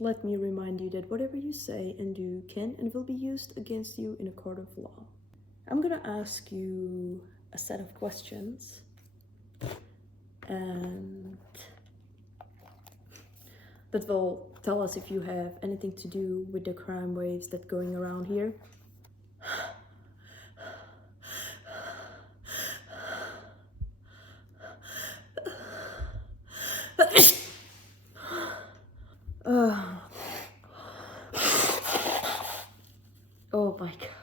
let me remind you that whatever you say and do can and will be used against you in a court of law. I'm gonna ask you a set of questions, and that will tell us if you have anything to do with the crime waves that going around here. Oh my God.